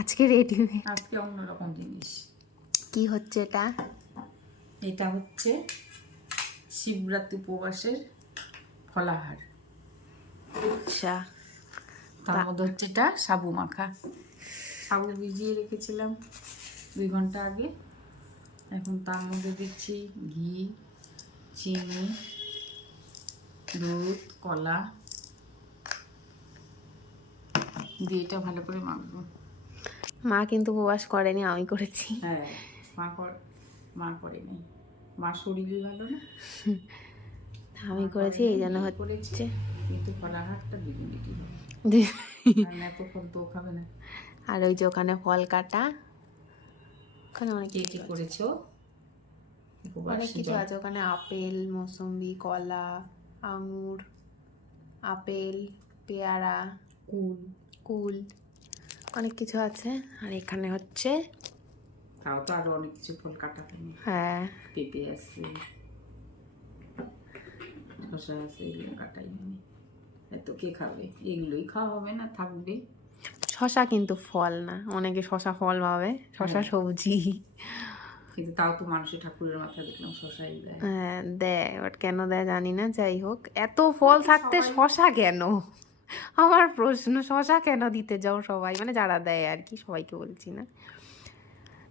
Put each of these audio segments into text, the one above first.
আজকে রেডি আজকে অন্যরকম জিনিস। কি হচ্ছে এটা? এটা হচ্ছে শিবরাত্রি উপবাসের ফলাহার। আচ্ছা, তার মধ্যে হচ্ছে এটা সাবু মাখা। সাবু ভিজিয়ে রেখেছিলাম 2 ঘন্টা আগে। এখন তার মধ্যে দিচ্ছি ঘি, চিনি, দুধ, কলা দিয়ে এটা ভালো করে মাখবো। মা কিন্তু উপবাস করেনি, আমি করেছি। হ্যাঁ, মা করেনি, মা শরীরই ভালো না। আমি করেছি, এই জন্য হচ্ছে। কিন্তু ফলাহারটা 2 মিনিটই হবে, কারণ এত ফল তো খাবে না। আর ওই যে ওখানে ফল কাটা, ওখানে অনেক কে কিছু কি আছে। করেছো? অনেক কিছু আছে ওখানে, আপেল, মৌসুম্বি, কলা, আঙুর, আপেল, পেয়ারা, কুল, অনেক কিছু আছে। আর এখানে হচ্ছে, তাও তো আরো অনেক কিছু ফল কাটা হয়নি। হ্যাঁ, পেঁপে আছে, শসা আছে, এগুলো কাটাই হয়নি। এত কে খাবে? এগুলোই খাওয়া হবে না, থাকবে। শশা কিন্তু ফল না, অনেকে শশা ফল ভাবে, শশা সবজি। কিন্তু তাও তো মানুষের ঠাকুরের মাথায় দেখলাম শসাই দেয়। হ্যাঁ দেয়, বাট কেন দেয় জানি না। যাই হোক, এত ফল থাকতে শশা কেন? আমার প্রশ্ন, শশা কেন দিতে যাও সবাই, মানে যারা দেয় আর কি, সবাইকে বলছি না।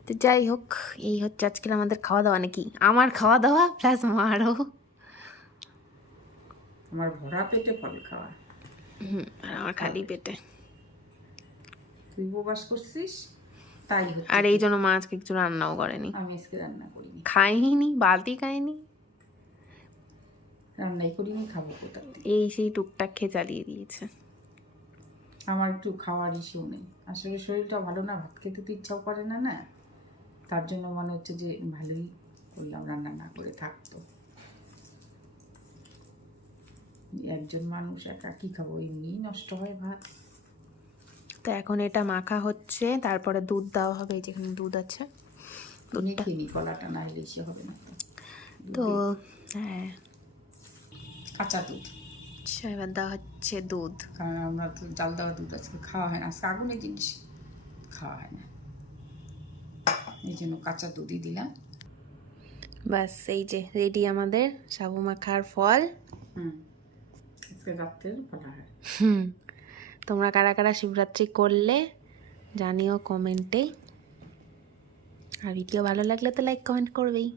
তো যাই হোক, এই হচ্ছে আজকের আমাদের খাওয়া দাওয়া, নাকি আমার খাওয়া দাওয়া প্লাস মারও। আমার ভরা পেটে ফল খাওয়া। আর আমার খালি পেটে। তুই উপবাস করছিস তাই হচ্ছে। আর এই জন্য মা আজকে কিছু রান্নাও করেনি, আমি আজকে রান্না করিনি, খাইনি, বালতি খাইনি, রান্নাই করিনি, খাবো কোথা থেকে? এই সেই টুকটাক খেয়ে চালিয়ে দিয়েছে। আমার একটু খাওয়ার ইস্যু নেই, আসলে শরীরটা ভালো না, ভাত খেতে তো ইচ্ছাও করে না। না, তার জন্য মনে হচ্ছে যে ভালোই করলাম রান্না না করে থাকতো। একজন মানুষ একা কি খাবো, এমনিই নষ্ট হয় ভাত। তো এখন এটা মাখা হচ্ছে, তারপরে দুধ দেওয়া হবে, এই যেখানে দুধ আছে। মেখে নি, কলাটা না হলে এসে হবে না তো। তো হ্যাঁ, কাঁচা দুধ। আচ্ছা, এবার দেওয়া হচ্ছে দুধ। কারণ আমরা তো জাল দেওয়া দুধ আজকে খাওয়া হয় না, আজকে আগুনের জিনিস খাওয়া হয় না, এই জন্য কাঁচা দুধই দিলাম। বাস, এই যে রেডি আমাদের সাবু মাখার ফল। আজকে রাত্রের ফলাহার। তোমরা কারা কারা শিবরাত্রি করলে জানিও কমেন্টে। আর ভিডিও ভালো লাগলে তো লাইক কমেন্ট করবেই।